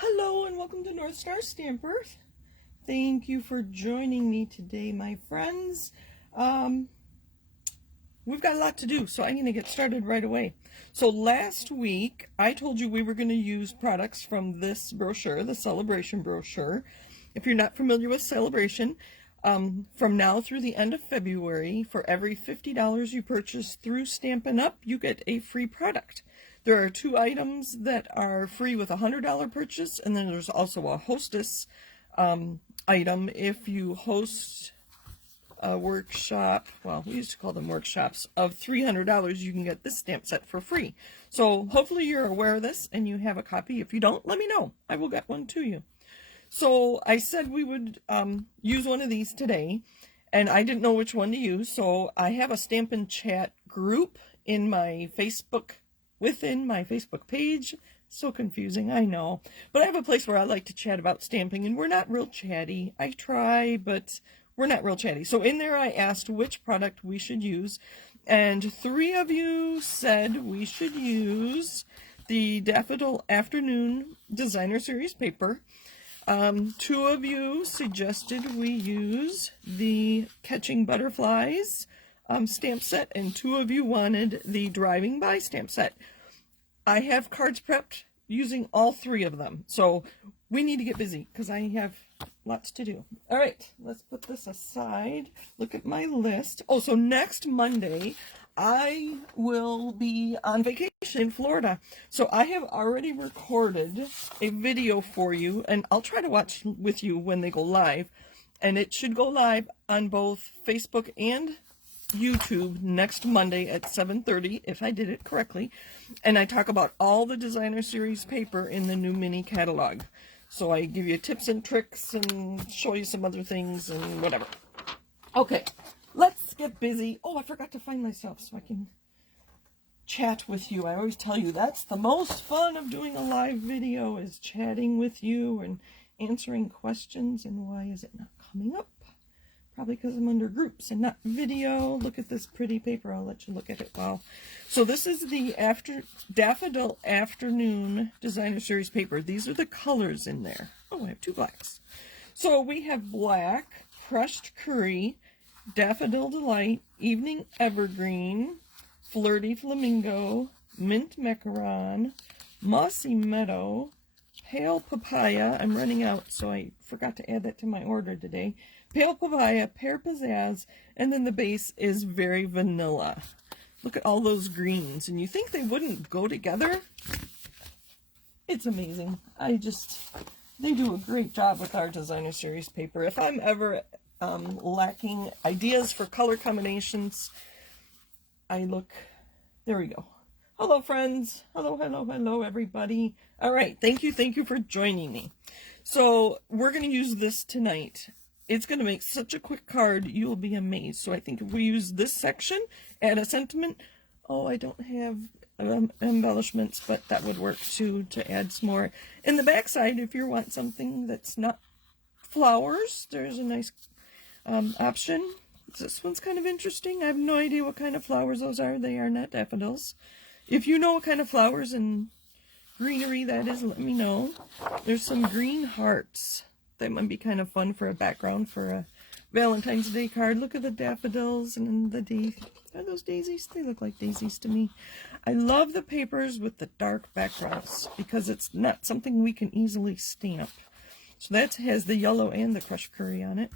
Hello and welcome to North Star Stamper. Thank you for joining me today, my friends. We've got a lot to do, so I'm going to get started right away. So last week, I told you we were going to use products from this brochure, the Sale-a-bration brochure. If you're not familiar with Sale-a-bration, from now through the end of February, for every $50 you purchase through Stampin' Up, you get a free product. There are 2 items that are free with a $100 purchase, and then there's also a hostess item. If you host a workshop, well, we used to call them workshops, of $300, you can get this stamp set for free. So hopefully you're aware of this and you have a copy. If you don't, let me know. I will get one to you. So I said we would use one of these today, and I didn't know which one to use, so I have a Stampin' Chat group in my Facebook, within my Facebook page. So confusing, I know. But I have a place where I like to chat about stamping, and we're not real chatty. I try, but we're not real chatty. So in there I asked which product we should use, and 3 of you said we should use the Daffodil Afternoon Designer Series paper. 2 of you suggested we use the Catching Butterflies stamp set, and 2 of you wanted the Driving By stamp set. I have cards prepped using all 3 of them, so we need to get busy because I have lots to do. All right, let's put this aside. Look at my list. Oh, so next Monday, I will be on vacation in Florida. So I have already recorded a video for you, and I'll try to watch with you when they go live. And it should go live on both Facebook and YouTube next Monday at 7:30, if I did it correctly. And I talk about all the Designer Series paper in the new mini catalog. So I give you tips and tricks and show you some other things and whatever. Okay, let's get busy. Oh, I forgot to find myself so I can chat with you. I always tell you that's the most fun of doing a live video, is chatting with you and answering questions. And why is it not coming up? Probably because I'm under groups and not video. Look at this pretty paper. I'll let you look at it. Wow. So this is the Daffodil Afternoon Designer Series paper. These are the colors in there. Oh, I have 2 blacks. So we have black, crushed curry, daffodil delight, evening evergreen, flirty flamingo, mint macaron, mossy meadow, pale papaya. I'm running out, so I forgot to add that to my order today. Pale papaya, pear pizzazz, and then the base is very vanilla. Look at all those greens, and you think they wouldn't go together? It's amazing. They do a great job with our Designer Series paper. If I'm ever lacking ideas for color combinations, I look. There we go. Hello, friends. Hello, everybody. All right, thank you for joining me. So we're going to use this tonight. It's going to make such a quick card, you'll be amazed. So I think if we use this section, add a sentiment. Oh, I don't have embellishments, but that would work too, to add some more. In the back side, if you want something that's not flowers, there's a nice option. This one's kind of interesting. I have no idea what kind of flowers those are. They are not daffodils. If you know what kind of flowers and greenery that is, let me know. There's some green hearts. That might be kind of fun for a background for a Valentine's Day card. Look at the daffodils and the daisies. Are those daisies? They look like daisies to me. I love the papers with the dark backgrounds because it's not something we can easily stamp. So that has the yellow and the crushed curry on it.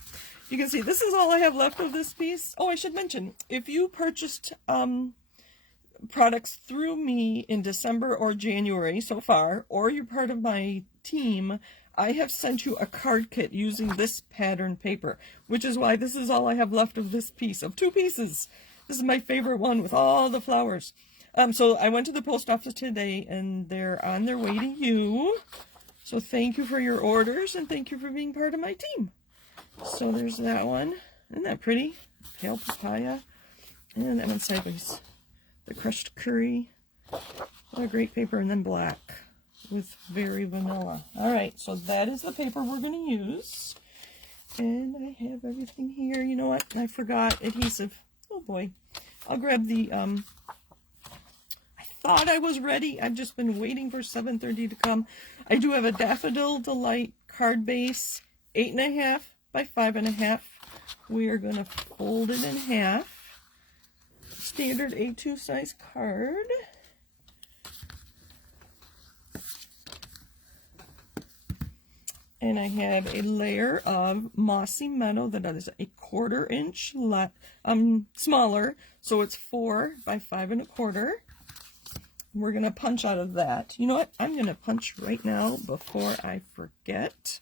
You can see this is all I have left of this piece. Oh, I should mention, if you purchased products through me in December or January so far, or you're part of my team, I have sent you a card kit using this pattern paper, which is why this is all I have left of this piece, of 2 pieces. This is my favorite one with all the flowers. So I went to the post office today, and they're on their way to you. So thank you for your orders, and thank you for being part of my team. So there's that one. Isn't that pretty? Pale papaya. And that one's sideways. The crushed curry. What a great paper. And then black with very vanilla. All right, so that is the paper we're going to use. And I have everything here. You know what? I forgot adhesive. Oh boy. I'll grab the, I thought I was ready. I've just been waiting for 7:30 to come. I do have a Daffodil Delight card base, 8.5 by 5.5. We are going to fold it in half. Standard A2 size card. And I have a layer of Mossy Meadow that is a 1/4 inch smaller, so it's 4 by 5.25. We're going to punch out of that. You know what? I'm going to punch right now before I forget.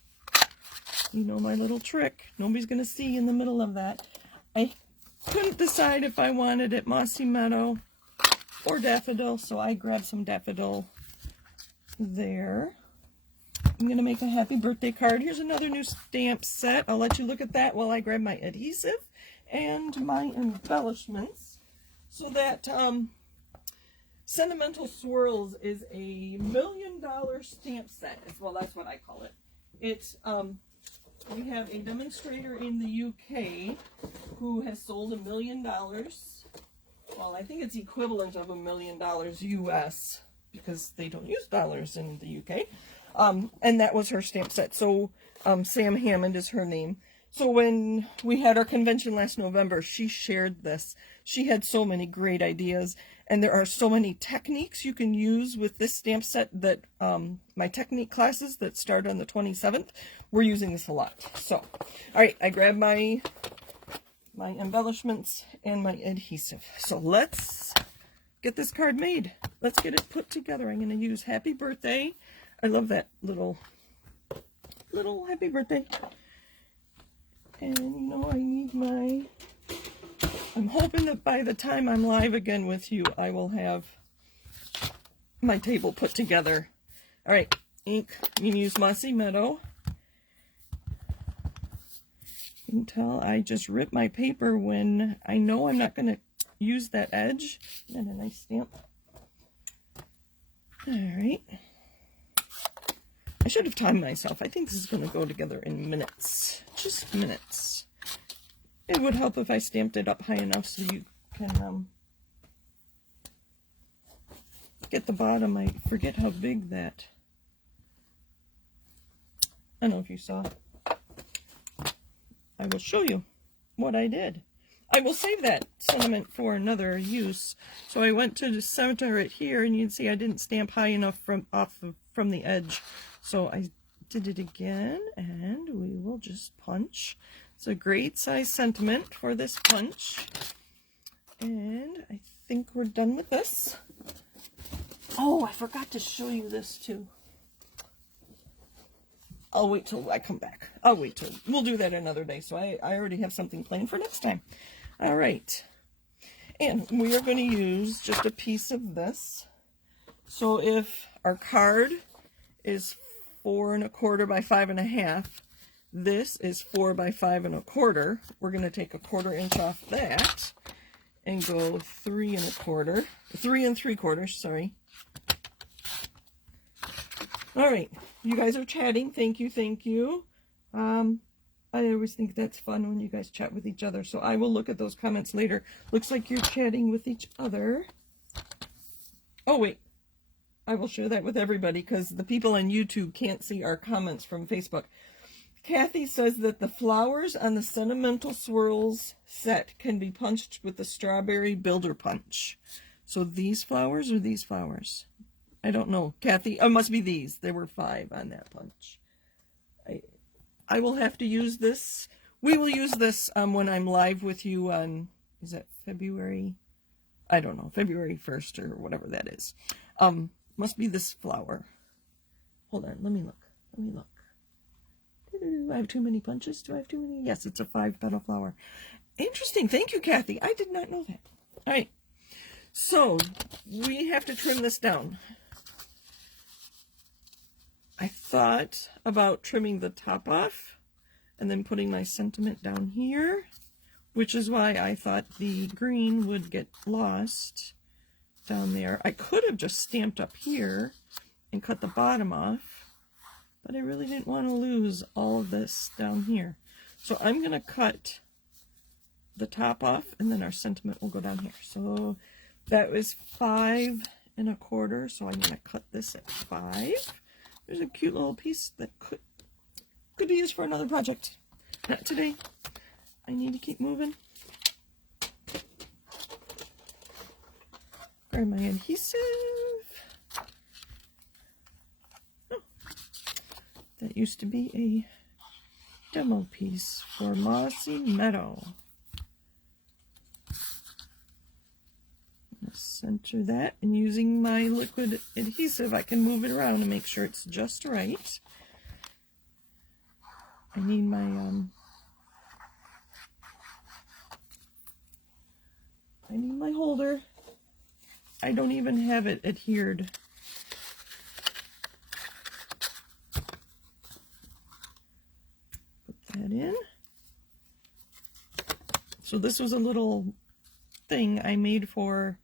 You know my little trick. Nobody's going to see in the middle of that. I couldn't decide if I wanted it Mossy Meadow or Daffodil, so I grabbed some Daffodil there. I'm going to make a happy birthday card. Here's another new stamp set. I'll let you look at that while I grab my adhesive and my embellishments. So that Sentimental Swirls is a $1 million stamp set. Well, that's what I call it. It's we have a demonstrator in the UK who has sold $1 million. Well, I think it's equivalent of $1 million US because they don't use dollars in the UK. And that was her stamp set. So Sam Hammond is her name. So when we had our convention last November, she shared this. She had so many great ideas, and there are so many techniques you can use with this stamp set that my technique classes that start on the 27th, we're using this a lot. So, all right, I grabbed my embellishments and my adhesive. So let's get this card made. Let's get it put together. I'm going to use Happy Birthday. I love that little happy birthday. And you know, I need I'm hoping that by the time I'm live again with you, I will have my table put together. All right, ink. I'm going to use Mossy Meadow. You can tell I just rip my paper when I know I'm not going to use that edge. And a nice stamp. All right. I should have timed myself. I think this is going to go together in minutes. Just minutes. It would help if I stamped it up high enough so you can get the bottom. I forget how big that. I don't know if you saw. I will show you what I did. I will save that sentiment for another use. So I went to center it here, and you can see I didn't stamp high enough from the edge. So I did it again, and we will just punch. It's a great size sentiment for this punch. And I think we're done with this. Oh, I forgot to show you this too. I'll wait till I come back. We'll do that another day. So I already have something planned for next time. All right. And we are going to use just a piece of this. So if our card is 4 1/4 by 5.5, this is 4 by 5 1/4. We're going to take 1/4 inch off that and go 3 3 3/4, sorry. All right, you guys are chatting. Thank you. I always think that's fun when you guys chat with each other, so I will look at those comments later. Looks like you're chatting with each other. Oh, wait. I will share that with everybody because the people on YouTube can't see our comments from Facebook. Kathy says that the flowers on the Sentimental Swirls set can be punched with the Strawberry Builder Punch. So these flowers or these flowers? I don't know. Kathy, it must be these. There were 5 on that punch. I will have to use this. We will use this when I'm live with you on, is that February? I don't know, February 1st or whatever that is. Must be this flower. Hold on, let me look. Do I have too many punches? Do I have too many? Yes, it's a 5-petal flower. Interesting. Thank you, Kathy. I did not know that. All right. So we have to trim this down. I thought about trimming the top off and then putting my sentiment down here, which is why I thought the green would get lost down there. I could have just stamped up here and cut the bottom off, but I really didn't want to lose all of this down here. So I'm going to cut the top off, and then our sentiment will go down here. So that was 5 1.25, so I'm going to cut this at 5. There's a cute little piece that could be used for another project. Not today. I need to keep moving. Grab my adhesive. Oh, that used to be a demo piece for Mossy Meadow. I'm going to center that, and using my liquid adhesive, I can move it around and make sure it's just right. I need my holder. I don't even have it adhered. Put that in. So this was a little thing I made for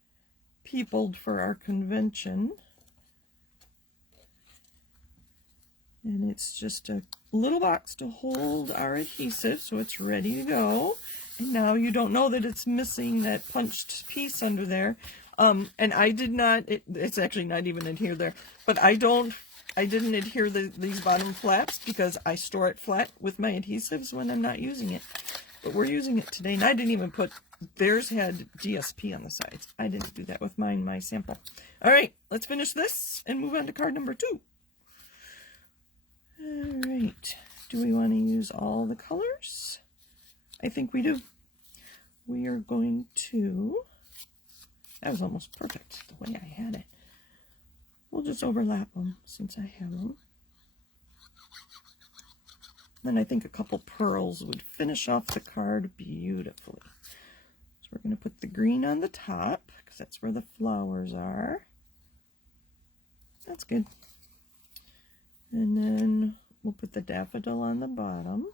people for our convention. And it's just a little box to hold our adhesive so it's ready to go. And now you don't know that it's missing that punched piece under there. And I did not, it's actually not even adhered there, but I didn't adhere these bottom flaps because I store it flat with my adhesives when I'm not using it. But we're using it today, and I didn't even put, theirs had DSP on the sides. I didn't do that with mine, my sample. All right, let's finish this and move on to card number 2. All right, do we want to use all the colors? I think we do. We are going to, that was almost perfect the way I had it. We'll just overlap them since I have them. Then I think a couple pearls would finish off the card beautifully. So we're going to put the green on the top because that's where the flowers are. That's good. And then we'll put the daffodil on the bottom.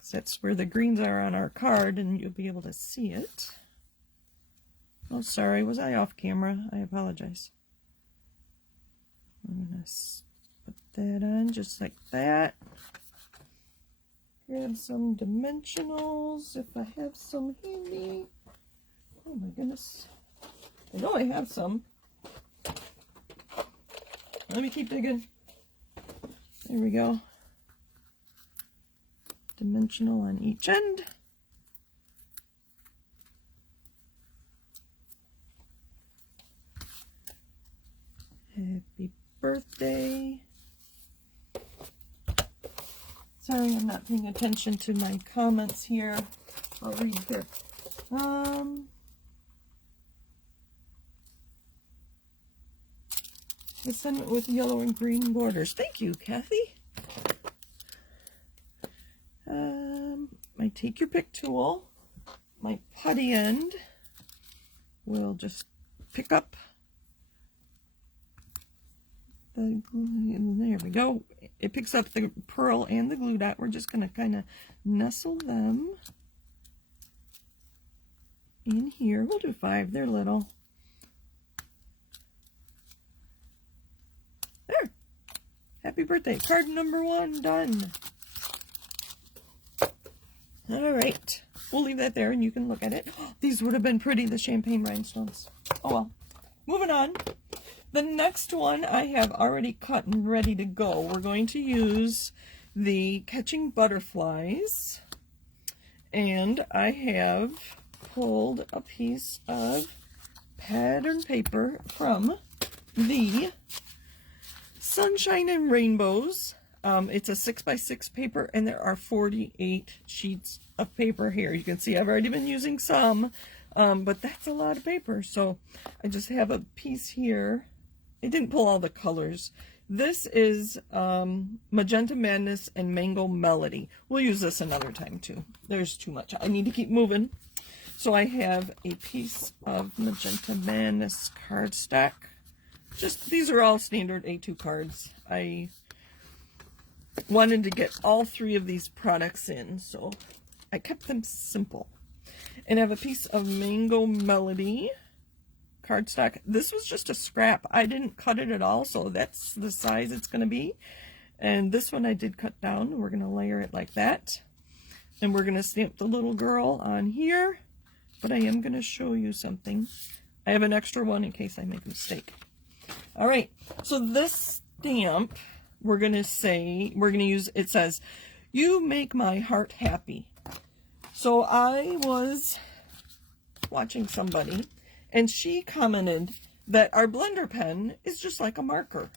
So that's where the greens are on our card, and you'll be able to see it. Oh, sorry, was I off camera? I apologize. I'm going to put that on just like that. Grab some dimensionals if I have some handy. Oh my goodness. I know I have some. Let me keep digging. There we go. Dimensional on each end. Happy birthday. Sorry, I'm not paying attention to my comments here. I'll read here. I sent it with yellow and green borders. Thank you, Kathy. My Take Your Pick tool, my putty end, will just pick up the glue. There we go. It picks up the pearl and the glue dot. We're just going to kind of nestle them in here. We'll do 5. They're little. There. Happy birthday. Card number 1 done. All right. We'll leave that there and you can look at it. These would have been pretty, the champagne rhinestones. Oh well. Moving on. The next one I have already cut and ready to go. We're going to use the Catching Butterflies. And I have pulled a piece of pattern paper from the Sunshine and Rainbows. It's a 6x6 paper, and there are 48 sheets of paper here. You can see I've already been using some, but that's a lot of paper. So I just have a piece here. I didn't pull all the colors. This is Magenta Madness and Mango Melody. We'll use this another time too. There's too much. I need to keep moving. So I have a piece of Magenta Madness cardstock. Just, these are all standard A2 cards. I wanted to get all 3 of these products in, so I kept them simple. And I have a piece of Mango Melody cardstock. This was just a scrap. I didn't cut it at all, so that's the size it's going to be. And this one I did cut down. We're going to layer it like that. And we're going to stamp the little girl on here. But I am going to show you something. I have an extra one in case I make a mistake. All right, so this stamp, we're going to use, it says, "You make my heart happy." So I was watching somebody, and she commented that our blender pen is just like a marker.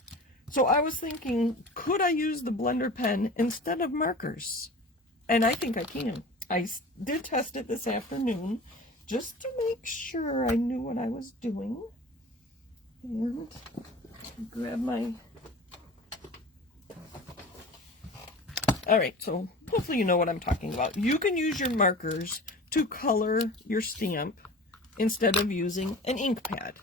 So I was thinking, could I use the blender pen instead of markers? And I think I can. I did test it this afternoon just to make sure I knew what I was doing. And grab my... All right, so hopefully you know what I'm talking about. You can use your markers to color your stamp instead of using an ink pad.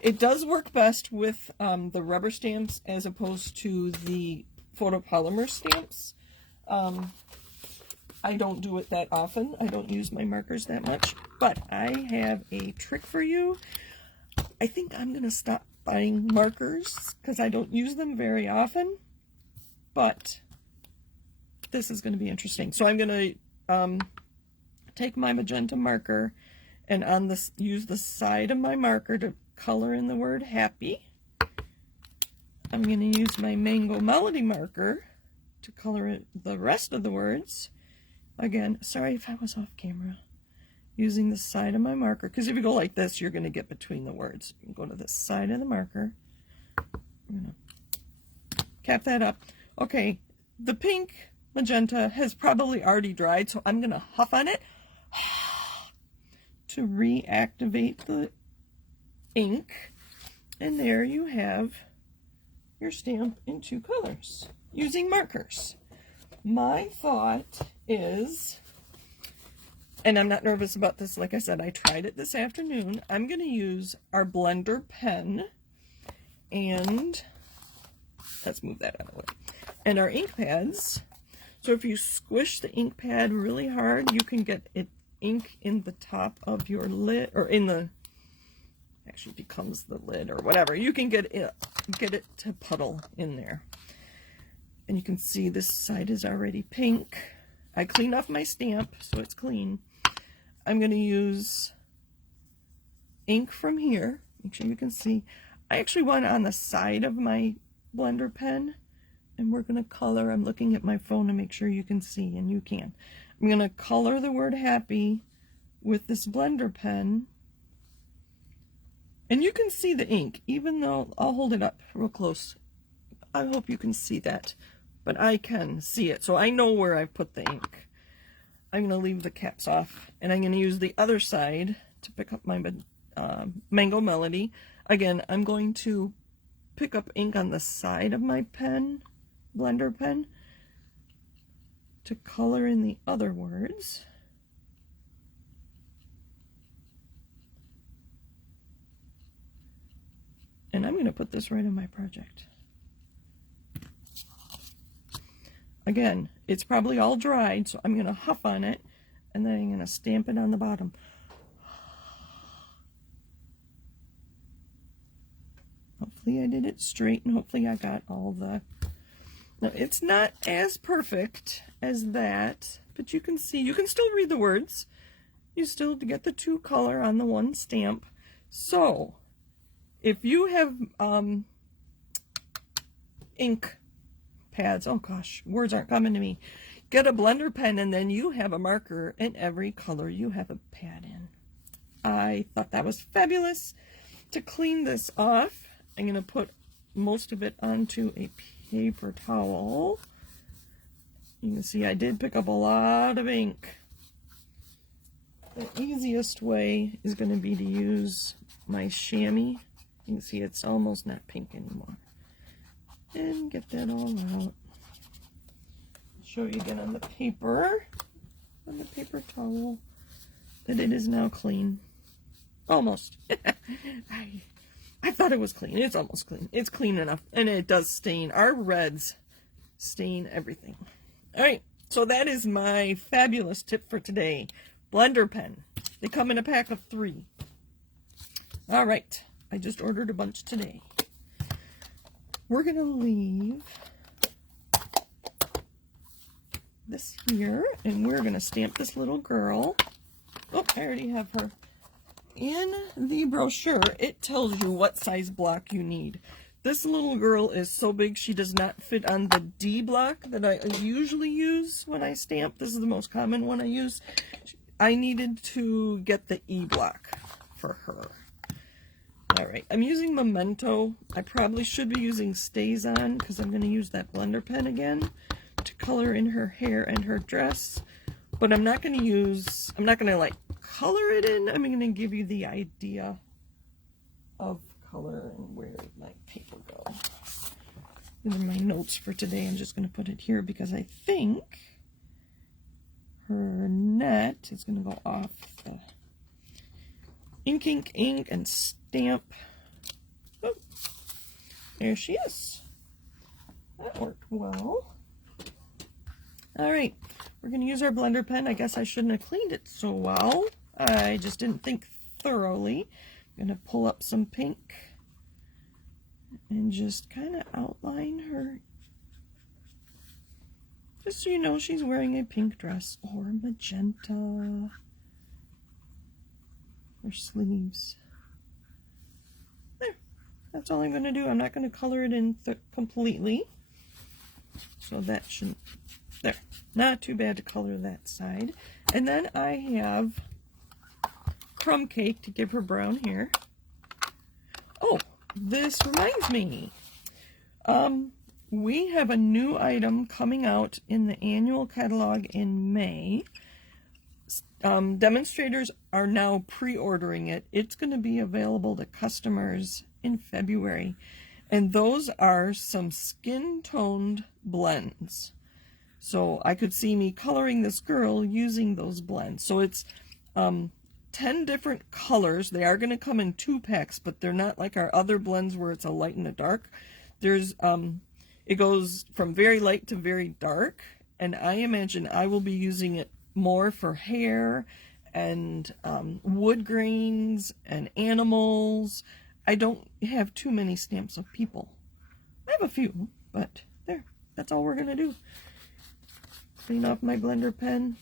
It does work best with the rubber stamps as opposed to the photopolymer stamps. I don't do it that often. I don't use my markers that much, but I have a trick for you. I think I'm going to stop buying markers because I don't use them very often, but this is going to be interesting. So I'm going to take my magenta marker and on this, use the side of my marker to color in the word happy. I'm going to use my Mango Melody marker to color the rest of the words. Again, sorry if I was off camera. Using the side of my marker, because if you go like this, you're going to get between the words. You can go to the side of the marker. I'm going to cap that up. Okay, the pink magenta has probably already dried, so I'm going to huff on it to reactivate the ink. And there you have your stamp in two colors using markers. My thought is, and I'm not nervous about this, like I said, I tried it this afternoon. I'm going to use our blender pen and, let's move that out of the way, and our ink pads. So if you squish the ink pad really hard, you can get it ink in the top of your lid, or in the, actually becomes the lid or whatever. You can get it to puddle in there. And you can see this side is already pink. I cleaned off my stamp, so it's clean. I'm going to use ink from here. Make sure you can see. I actually went on the side of my blender pen, and we're going to color. I'm looking at my phone to make sure you can see, and you can. I'm going to color the word happy with this blender pen. And you can see the ink, even though I'll hold it up real close. I hope you can see that, but I can see it, so I know where I put the ink. I'm going to leave the caps off, and I'm going to use the other side to pick up my Mango Melody. Again, I'm going to pick up ink on the side of my pen, blender pen, to color in the other words. And I'm going to put this right in my project. Again, it's probably all dried, so I'm going to huff on it, and then I'm going to stamp it on the bottom. Hopefully I did it straight, and hopefully I got all the... Now, it's not as perfect as that, but you can see, you can still read the words. You still get the two color on the one stamp. So, if you have ink pads, oh gosh, words aren't coming to me. Get a blender pen, and then you have a marker in every color you have a pad in. I thought that was fabulous. To clean this off, I'm going to put most of it onto a paper towel. You can see I did pick up a lot of ink. The easiest way is going to be to use my chamois. You can see it's almost not pink anymore. And get that all out. I'll show you again on the paper towel, that it is now clean. Almost. I thought it was clean. It's almost clean. It's clean enough. And it does stain. Our reds stain everything. Alright, so that is my fabulous tip for today. Blender pen. They come in a pack of 3. Alright, I just ordered a bunch today. We're going to leave this here, and we're going to stamp this little girl. Oh, I already have her in the brochure, it tells you what size block you need. This little girl is so big she does not fit on the D block that I usually use when I stamp. This is the most common one I use. I needed to get the E block for her. Alright, I'm using Memento. I probably should be using Stays On because I'm going to use that blender pen again to color in her hair and her dress. But I'm not going to like color it in. I'm going to give you the idea of color. And where did my paper go? These are my notes for today. I'm just going to put it here because I think her net is going to go off the ink and stamp. Oh, there she is. That worked well. All right, we're going to use our blender pen. I guess I shouldn't have cleaned it so well. I just didn't think thoroughly. I'm going to pull up some pink and just kind of outline her. Just so you know, she's wearing a pink dress or magenta. Her sleeves. There. That's all I'm going to do. I'm not going to color it in completely. So that shouldn't... There. Not too bad to color that side. And then I have crumb cake to give her brown hair. Oh, this reminds me. We have a new item coming out in the annual catalog in May. Demonstrators are now pre-ordering it. It's going to be available to customers in February. And those are some skin-toned blends. So I could see me coloring this girl using those blends. So it's 10 different colors. They are going to come in 2 packs, but they're not like our other blends where it's a light and a dark. There's it goes from very light to very dark, and I imagine I will be using it more for hair and wood grains and animals. I don't have too many stamps of people. I have a few, but there. That's all we're going to do. Clean off my blender pen.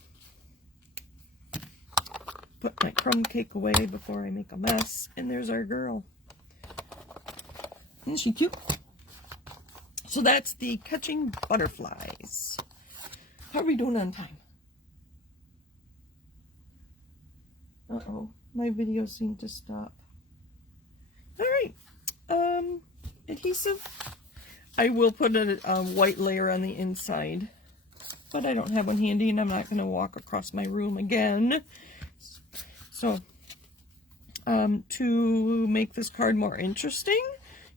Put my crumb cake away before I make a mess. And there's our girl. Isn't she cute? So that's the Catching Butterflies. How are we doing on time? Uh-oh, my video seemed to stop. All right, adhesive. I will put a white layer on the inside, but I don't have one handy, and I'm not going to walk across my room again. So, to make this card more interesting,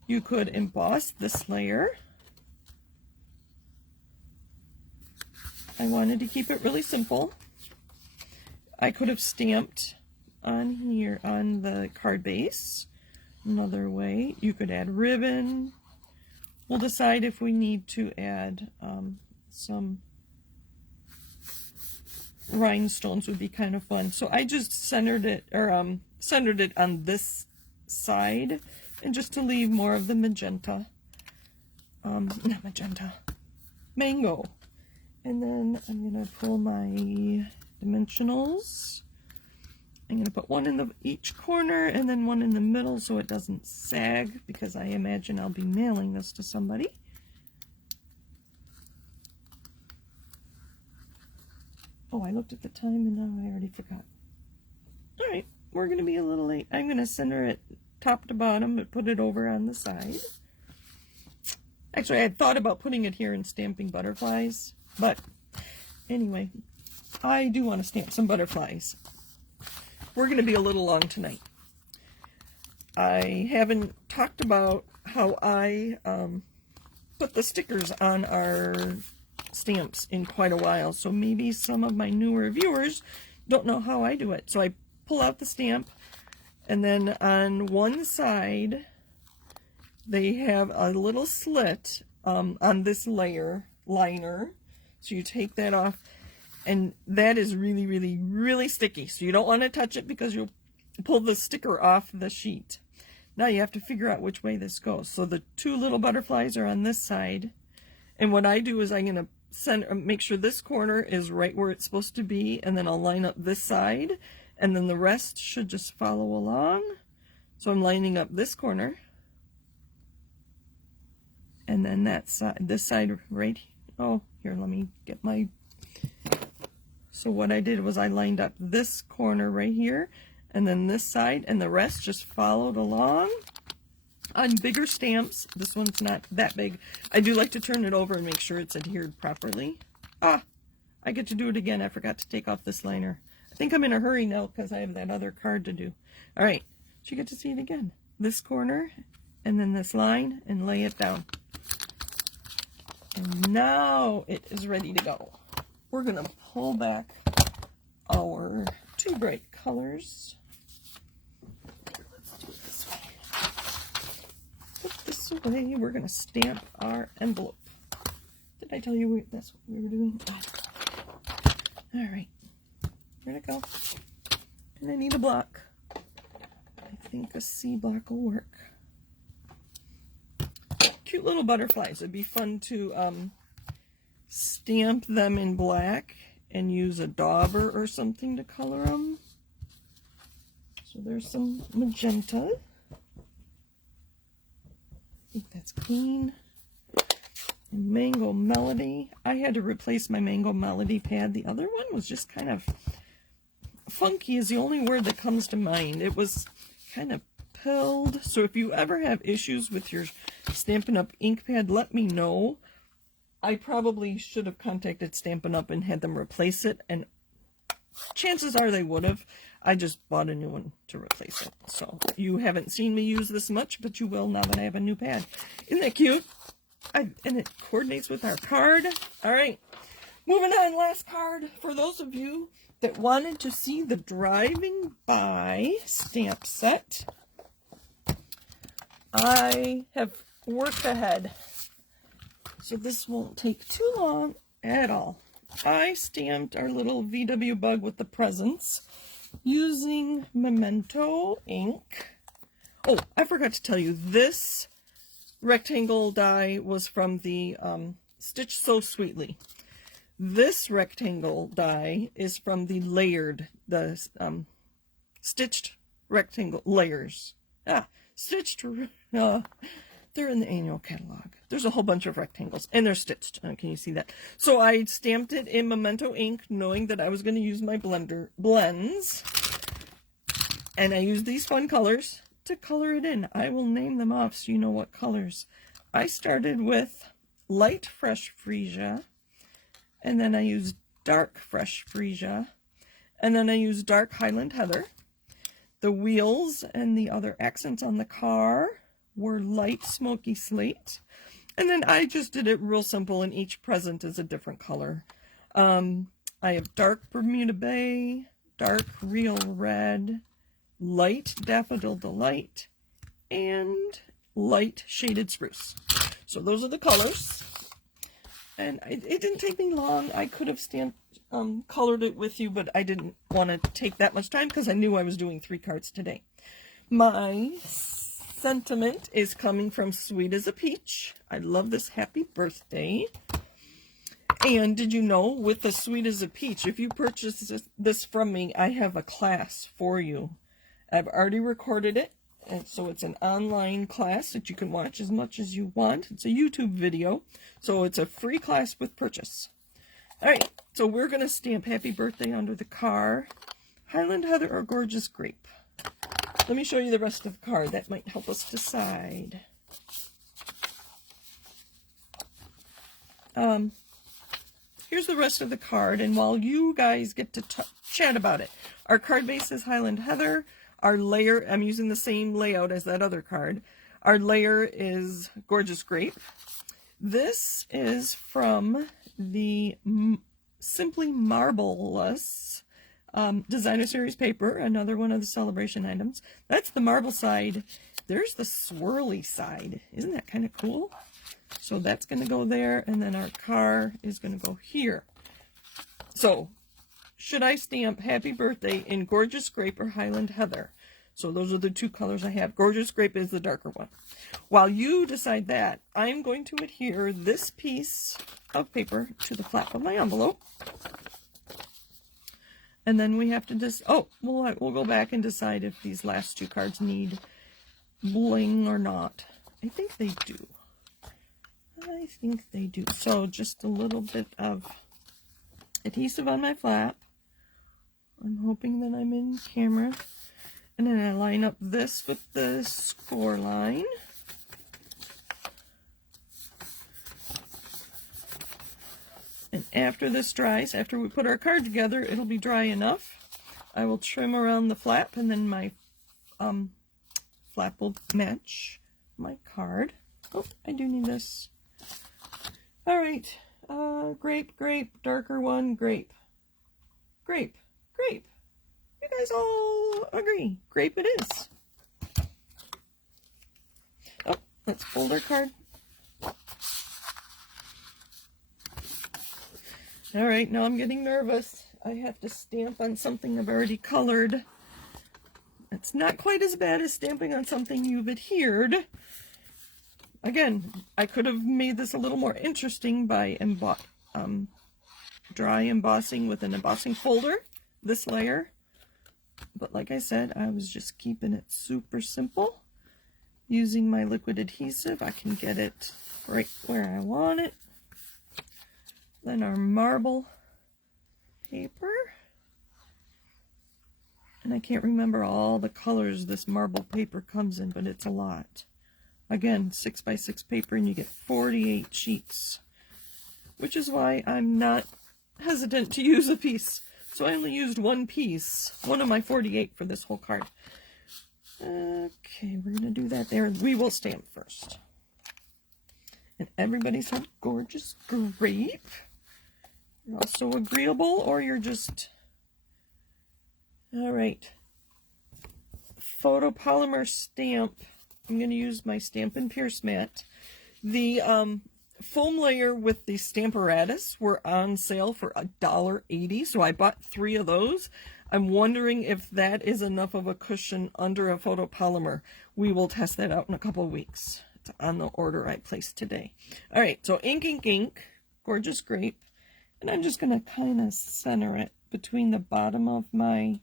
you could emboss this layer. I wanted to keep it really simple. I could have stamped on here on the card base. Another way, you could add ribbon. We'll decide if we need to add some rhinestones would be kind of fun. So I just centered it, or centered it on this side, and just to leave more of the magenta. Not magenta, mango. And then I'm going to pull my dimensionals. I'm going to put one in each corner and then one in the middle so it doesn't sag, because I imagine I'll be mailing this to somebody. Oh, I looked at the time and now I already forgot. Alright, we're going to be a little late. I'm going to center it top to bottom but put it over on the side. Actually, I had thought about putting it here and stamping butterflies, but anyway, I do want to stamp some butterflies. We're going to be a little long tonight. I haven't talked about how I put the stickers on our stamps in quite a while, so maybe some of my newer viewers don't know how I do it. So I pull out the stamp, and then on one side they have a little slit on this liner. So you take that off, and that is really, really, really sticky. So you don't want to touch it because you'll pull the sticker off the sheet. Now you have to figure out which way this goes. So the 2 little butterflies are on this side. And what I do is I'm going to make sure this corner is right where it's supposed to be. And then I'll line up this side. and then the rest should just follow along. So I'm lining up this corner, and then that side, this side right here. Oh, here, let me get my, so what I did was I lined up this corner right here, and then this side, and the rest just followed along. On bigger stamps, this one's not that big, I do like to turn it over and make sure it's adhered properly. Ah, I get to do it again. I forgot to take off this liner. I think I'm in a hurry now because I have that other card to do. All right, so you get to see it again. This corner, and then this line, and lay it down. And now it is ready to go. We're going to pull back our two bright colors. Let's do it this way. Put this away. We're going to stamp our envelope. Did I tell you that's what we were doing? All right. Where'd it go? And I need a block. I think a C block will work. Cute little butterflies. It'd be fun to stamp them in black and use a dauber or something to color them. So there's some magenta. I think that's clean. And Mango Melody. I had to replace my Mango Melody pad. The other one was just kind of funky is the only word that comes to mind. It was kind of pilled. So if you ever have issues with your Stampin' Up ink pad, let me know. I probably should have contacted Stampin' Up and had them replace it, and chances are they would have. I just bought a new one to replace it. So you haven't seen me use this much, but you will now that I have a new pad. Isn't that cute? And it coordinates with our card. All right, moving on, last card. For those of you that wanted to see the Driving By stamp set, I have worked ahead, so this won't take too long at all. I stamped our little VW bug with the presents using Memento ink. Oh, I forgot to tell you, this rectangle die was from the Stitch So Sweetly. This rectangle die is from the layered, the stitched rectangle layers. Stitched, they're in the annual catalog. There's a whole bunch of rectangles, and they're stitched. Can you see that? So I stamped it in Memento ink, knowing that I was going to use my blends. And I used these fun colors to color it in. I will name them off so you know what colors. I started with light Fresh Freesia, and then I used dark Fresh Freesia, and then I used dark Highland Heather. The wheels and the other accents on the car were light Smoky Slate. And then I just did it real simple, and each present is a different color. I have dark Bermuda Bay, dark Real Red, light Daffodil Delight, and light Shaded Spruce. So those are the colors. And it didn't take me long. I could have colored it with you, but I didn't want to take that much time because I knew I was doing 3 cards today. My sentiment is coming from Sweet as a Peach. I love this. Happy birthday. And did you know, with the Sweet as a Peach, if you purchase this from me, I have a class for you. I've already recorded it, and so it's an online class that you can watch as much as you want. It's a YouTube video, so it's a free class with purchase. All right, so we're going to stamp Happy Birthday under the car, Highland Heather, or Gorgeous Grape. Let me show you the rest of the card. That might help us decide. Here's the rest of the card, and while you guys get to chat about it, our card base is Highland Heather. Our layer, I'm using the same layout as that other card. Our layer is Gorgeous Grape. This is from the Simply Marvelous Designer Series paper, another one of the celebration items. That's the marble side. There's the swirly side. Isn't that kind of cool? So that's going to go there, and then our car is going to go here. So, should I stamp Happy Birthday in Gorgeous Grape or Highland Heather? So those are the 2 colors I have. Gorgeous Grape is the darker one. While you decide that, I'm going to adhere this piece of paper to the flap of my envelope. And then we have to just, we'll go back and decide if these last two cards need bling or not. I think they do. I think they do. So just a little bit of adhesive on my flap. I'm hoping that I'm in camera. And then I line up this with the score line. And after this dries, after we put our card together, it'll be dry enough. I will trim around the flap, and then my flap will match my card. Oh, I do need this. All right, grape, grape, darker one, grape. Grape, grape. You guys all agree. Grape it is. Oh, let's fold our card. All right, now I'm getting nervous. I have to stamp on something I've already colored. It's not quite as bad as stamping on something you've adhered. Again, I could have made this a little more interesting by dry embossing with an embossing folder, this layer. But like I said, I was just keeping it super simple. Using my liquid adhesive, I can get it right where I want it. Then our marble paper. And I can't remember all the colors this marble paper comes in, but it's a lot. Again, 6x6 paper, and you get 48 sheets, which is why I'm not hesitant to use a piece. So I only used one piece, one of my 48 for this whole card. Okay, we're going to do that there. We will stamp first. And everybody's a gorgeous grape. You're also agreeable, or you're just... All right. Photopolymer stamp. I'm going to use my Stampin' Pierce mat. The foam layer with the Stamparatus were on sale for $1.80, so I bought 3 of those. I'm wondering if that is enough of a cushion under a photopolymer. We will test that out in a couple of weeks. It's on the order I placed today. All right, so ink, ink, ink, gorgeous grape. And I'm just going to kind of center it between the bottom of my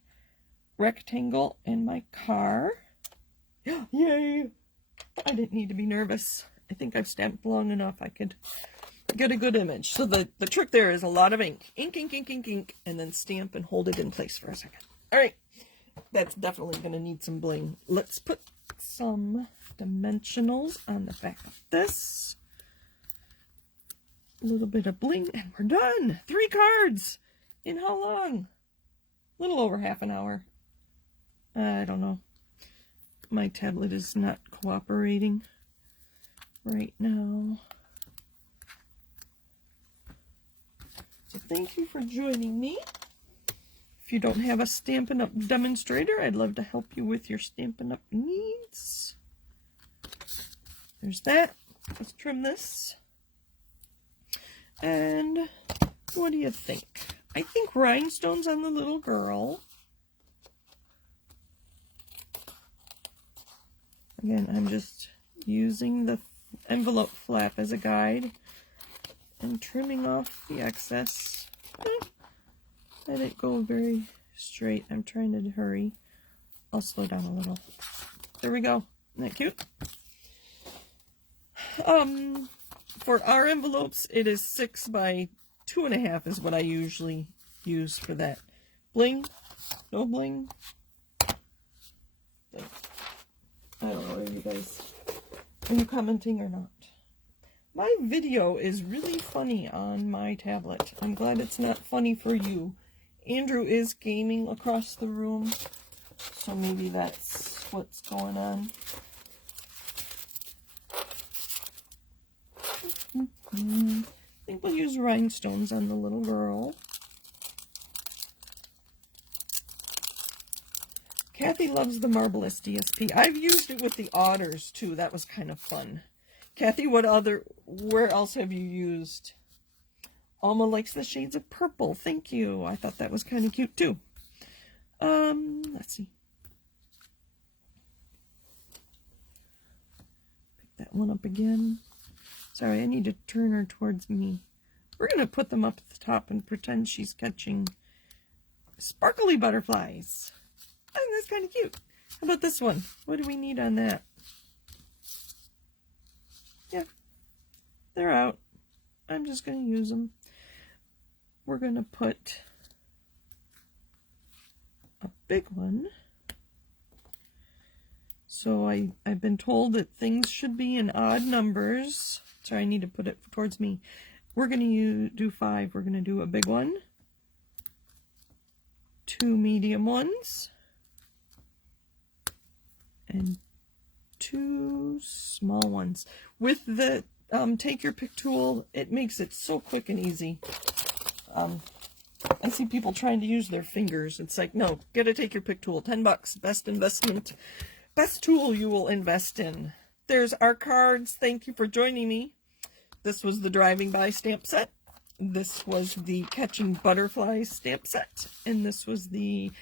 rectangle and my car. Yay! I didn't need to be nervous. I think I've stamped long enough. I could get a good image. So the trick there is a lot of ink. Ink, ink, ink, ink, ink, and then stamp and hold it in place for a second. All right. That's definitely going to need some bling. Let's put some dimensionals on the back of this. A little bit of bling, and we're done. 3 cards. In how long? A little over half an hour. I don't know. My tablet is not cooperating right now. So thank you for joining me. If you don't have a Stampin' Up demonstrator, I'd love to help you with your Stampin' Up needs. There's that. Let's trim this. And what do you think? I think rhinestones on the little girl. Again, I'm just using the envelope flap as a guide and trimming off the excess. Let it go very straight. I'm trying to hurry. I'll slow down a little. There we go. Isn't that cute? For our envelopes, it is 6 by 2.5 is what I usually use for that. Bling? No bling? Bling. I don't know, are you guys, are you commenting or not? My video is really funny on my tablet. I'm glad it's not funny for you. Andrew is gaming across the room, so maybe that's what's going on. I think we'll use rhinestones on the little girl. Kathy loves the Marvelous DSP. I've used it with the otters too. That was kind of fun. Kathy, where else have you used? Alma likes the shades of purple. Thank you. I thought that was kind of cute too. Let's see. Pick that one up again. Sorry, I need to turn her towards me. We're going to put them up at the top and pretend she's catching sparkly butterflies. Oh, that's kind of cute. How about this one? What do we need on that? Yeah, they're out. I'm just going to use them. We're going to put a big one. So I've been told that things should be in odd numbers. So I need to put it towards me. We're going to do 5. We're going to do a big one, 2 medium ones, and 2 small ones. With the take your pick tool, it makes it so quick and easy. I see people trying to use their fingers. It's like, no, get a take your pick tool. $10, best investment, best tool you will invest in. There's our cards. Thank you for joining me. This was the driving by stamp set. This was the catching butterflies stamp set. And this was the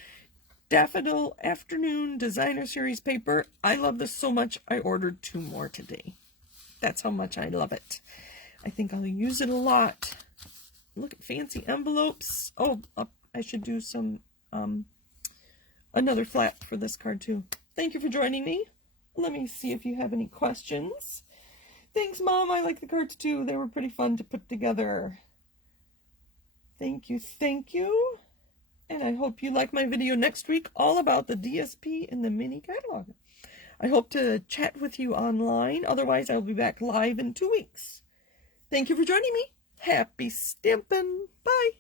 Daffodil Afternoon Designer Series paper. I love this so much, I ordered 2 more today. That's how much I love it. I think I'll use it a lot. Look at fancy envelopes. Oh, I should do some, another flat for this card too. Thank you for joining me. Let me see if you have any questions. Thanks, Mom. I like the cards too. They were pretty fun to put together. Thank you. Thank you. And I hope you like my video next week all about the DSP and the mini catalog. I hope to chat with you online. Otherwise, I'll be back live in 2 weeks. Thank you for joining me. Happy stamping. Bye.